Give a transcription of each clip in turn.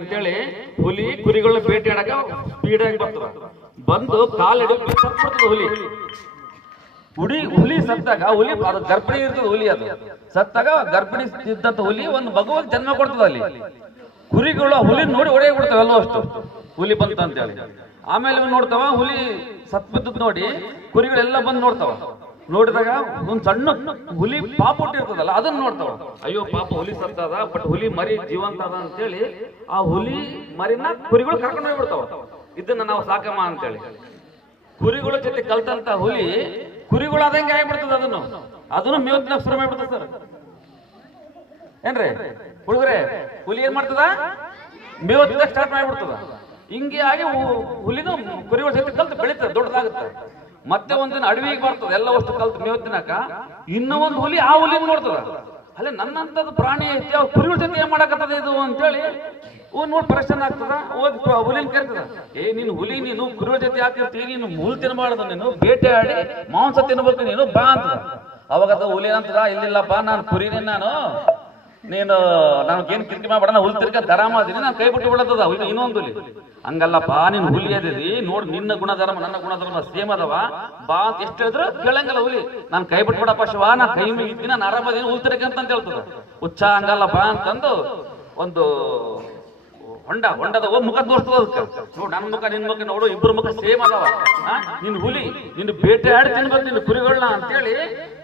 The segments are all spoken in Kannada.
ಅಂತೇಳಿ ಹುಲಿ ಕುರಿಗಳನ್ನ ಭೇಟಿ ಆಡಕ ಸ್ಪೀಡ್ ಆಗಿ ಬರ್ತದ. ಬಂದು ಕಾಲಿಡಿ ಸತ್ಬಿಡ್ತದ ಹುಲಿ. ಹುಲಿ ಸತ್ತಾಗ ಹುಲಿ ಅದು ಗರ್ಭಿಣಿ ಇರ್ತದ. ಹುಲಿ ಅದು ಸತ್ತಾಗ ಗರ್ಭಿಣಿ ಇದ್ದಂತ ಹುಲಿ ಒಂದು ಮಗುವಿಗೆ ಜನ್ಮ ಕೊಡ್ತದ. ಅಲ್ಲಿ ಕುರಿಗಳು ಹುಲಿ ನೋಡಿ ಹೊಡೆಯ ಬಿಡ್ತಾವ ಎಲ್ಲೋ ಅಷ್ಟು ಹುಲಿ ಬಂತ ಅಂತೇಳಿ. ಆಮೇಲೆ ನೋಡ್ತಾವ ಹುಲಿ ಸತ್ ಬಿದ್ದದ್ ನೋಡಿ ಕುರಿಗಳೆಲ್ಲ ಬಂದು ನೋಡ್ತಾವ. ನೋಡಿದಾಗ ಒಂದ್ ಸಣ್ಣ ಹುಲಿ ಪಾಪ ಹುಟ್ಟಿರ್ತದಲ್ಲ ಅದನ್ನ ನೋಡ್ತಾವ. ಅಯ್ಯೋ ಪಾಪ ಹುಲಿ ಸತ್ತದ, ಬಟ್ ಹುಲಿ ಮರಿ ಜೀವಂತ ಅದ ಅಂತೇಳಿ ಆ ಹುಲಿ ಮರಿನ ಕುರಿಗಳು ಕರ್ಕೊಂಡು ಹೋಗ್ಬಿಡ್ತಾವ. ಇದನ್ನ ನಾವು ಸಾಕಮ್ಮ ಅಂತೇಳಿ. ಕುರಿಗಳ ಜೊತೆ ಕಲ್ತಂತ ಹುಲಿ ಕುರಿಗಳು ಆದಂಗೆ ಆಗ್ಬಿಡ್ತದ. ಅದನ್ನು ಮೇವತ್ತಿನ ಶುರು ಮಾಡ್ಬಿಡ್ತದ ಸರ್. ಏನ್ರಿ ಹುಡುಗ್ರೆ, ಹುಲಿ ಏನ್ ಮಾಡ್ತದ ಮೇವತ್ತಿನ ಸ್ಟಾರ್ಟ್ ಮಾಡ್ಬಿಡ್ತದ. ಹಿಂಗೆ ಆಗಿ ಹುಲಿದು ಕುರಿಗಳ ಜೊತೆ ಕಲ್ತು ಬೆಳೀತದೆ, ದೊಡ್ಡದಾಗುತ್ತೆ. ಮತ್ತೆ ಒಂದಿನ ಅಡವಿಗೆ ಬರ್ತದೆ ಎಲ್ಲ ವಸ್ತು ಕಲ್ತು ಮೇವ್ ತಿನ್ನಕ. ಇನ್ನೂ ಒಂದು ಹುಲಿ ಆ ಹುಲಿನ ನೋಡ್ತದ. ಅಲ್ಲೇ ನನ್ನಂತದ್ದು ಪ್ರಾಣಿ ಐತಿ, ಅವ್ ಕುರಿಗಳ ಜೊತೆ ಏನ್ ಮಾಡಕತ್ತದ ಇದು ಅಂತೇಳಿ ನೋಡಿ ಪರೀಕ್ಷೆ ಆಗ್ತದ. ಹೋಗಿ ಹುಲಿನ ಕರಿತದ, ನೀನು ಹುಲಿ, ನೀನು ಕುರಿಗಳ ಜೊತೆ ಹಾಕಿರ್ತೀವಿ, ನೀನು ಹುಲ್ ತಿನ್ಬಾರ್ದು, ನೀನು ಬೇಟೆ ಆಡಿ ಮಾಂಸ ತಿನ್ಬೇಕು ನೀನು ಬಾ ಅಂತದ. ಅವಾಗ ಅದು ಹುಲಿ ಅಂತದ, ಇಲ್ಲಿಲ್ಲಪ್ಪ ನಾನು ಕುರಿನೇ, ನೀನು ನನ್ಗೇನ್ ಕಿರಿಕಿ ಮಾಡ್ಬೇಡ, ಹುಲ್ ತಿರ್ಗ ದರ ಮಾಡಿದೀನಿ, ನಾನು ಕೈ ಬಿಟ್ಟು ಬಿಡತ್ತದ ಇನ್ನೊಂದು ಹುಲಿ. ಹಂಗಲ್ಲಪ್ಪ, ನೀನು ಹುಲಿ ಅದಿರಿ, ನೋಡಿ ನಿನ್ನ ಗುಣಧರ್ಮ ನನ್ನ ಗುಣಧರ್ಮ ಸೇಮ್ ಅದಾವ, ಬಾ ಅಂತ ಎಷ್ಟು ಹೇಳಿದ್ರು ಕೇಳಂಗಲ್ಲ ಹುಲಿ. ನಾನು ಕೈ ಬಿಟ್ಬಿಡಪ್ಪ ಶಿವ, ನಾನು ಕೈ ಮುಗಿತೀನಿ, ನಾನು ಆರಾಮದೀನಿ, ಹುಲ್ ತಿರ್ಗಂತ ಹೇಳ್ತದ. ಹುಚ್ಚ ಹಂಗಲ್ಲಪ್ಪ ಅಂತಂದು ಒಂದು ಹೊಂಡದ ಮುಖ ತೋರಿಸ್ತದ ಅದಕ್ಕೆ. ನೋಡು ನನ್ನ ಮುಖ ನಿನ್ ಮುಖ ನೋಡು, ಇಬ್ಬರು ಮುಖ ಸೇಮ್ ಅದಾವ. ನಿನ್ ಹುಲಿ, ನಿನ್ನ ಬೇಟೆ ಆಡಿ ತಿನ್ಬೇಕು ನಿನ್ನ ಕುರಿಗಳನ್ನ ಅಂತೇಳಿ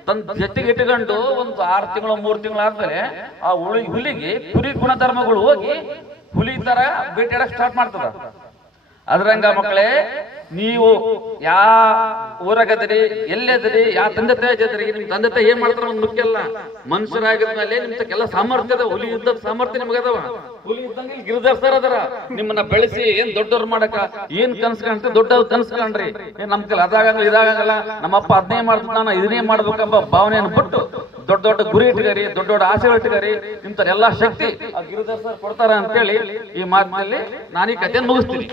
ತನ್ನ ಜೊತೆಗೆ ಇಟ್ಕೊಂಡು ಒಂದು 6 ತಿಂಗಳು 3 ತಿಂಗಳು ಆದ್ಮೇಲೆ ಆ ಹುಲಿಗೆ ಕುರಿ ಗುಣಧರ್ಮಗಳು ಹೋಗಿ ಹುಲಿ ತರ ಬೇಟೆ ಆಡಕ್ ಸ್ಟಾರ್ಟ್ ಮಾಡ್ತದ. ಅದ್ರಂಗ ಮಕ್ಕಳೇ, ನೀವು ಯಾ ಊರಾಗದಿರಿ, ಎಲ್ಲದಿರಿ, ಯಾವ ತಂದೆ ತಾಯಿ ಜೊತೆರಿ, ನಿಮ್ ತಂದೆ ತಾಯಿ ಏನ್ ಮಾಡ್ತಾರ ಒಂದು ಮುಖ್ಯ ಅಲ್ಲ. ಮನುಷ್ಯರಾಗಿದ್ಮೇಲೆ ನಿಮ್ಗೆಲ್ಲ ಸಾಮರ್ಥ್ಯ ಅದ, ಹುಲಿ ಯುದ್ಧ ಸಾಮರ್ಥ್ಯ ನಿಮ್ಗೆ ಅದಾವ. ಹುಲಿ ಇದ್ದಂಗೆ ಗಿರಿಧರ್ ಸರ್ ಅದರ, ನಿಮ್ಮನ್ನ ಬೆಳೆಸಿ ಏನ್ ದೊಡ್ಡವ್ರು ಮಾಡಕ ಏನ್ ಕನ್ಸ್ಕೊಂಡ್ರಿ, ದೊಡ್ಡವ್ರು ಕನ್ಸ್ಕೊಂಡ್ರಿ. ನಮ್ ಕೈಲಿ ಅದಾಗಂಗಿಲ್ಲ ಇದಾಗಂಗಲ್ಲ, ನಮ್ಮಪ್ಪ ಅದನ್ನೇ ಮಾಡ್ತ, ನಾನು ಇದನ್ನೇ ಮಾಡ್ಬೇಕಂಬ ಭಾವನೆಯನ್ನು ಬಿಟ್ಟು ದೊಡ್ಡ ದೊಡ್ಡ ಗುರಿ ಇಟ್ಕರಿ, ದೊಡ್ಡ ದೊಡ್ಡ ಆಸೆಗಳು ಇಟ್ಕರಿ. ನಿಮ್ತರ ಎಲ್ಲಾ ಶಕ್ತಿ ಆ ಗಿರಿಧರ್ ಸರ್ ಕೊಡ್ತಾರ ಅಂತೇಳಿ ಈ ಮಾತಿನಲ್ಲಿ ನಾನು ಈ ಕಥೆಯನ್ನು ಮುಗಿಸ್ತೀನಿ.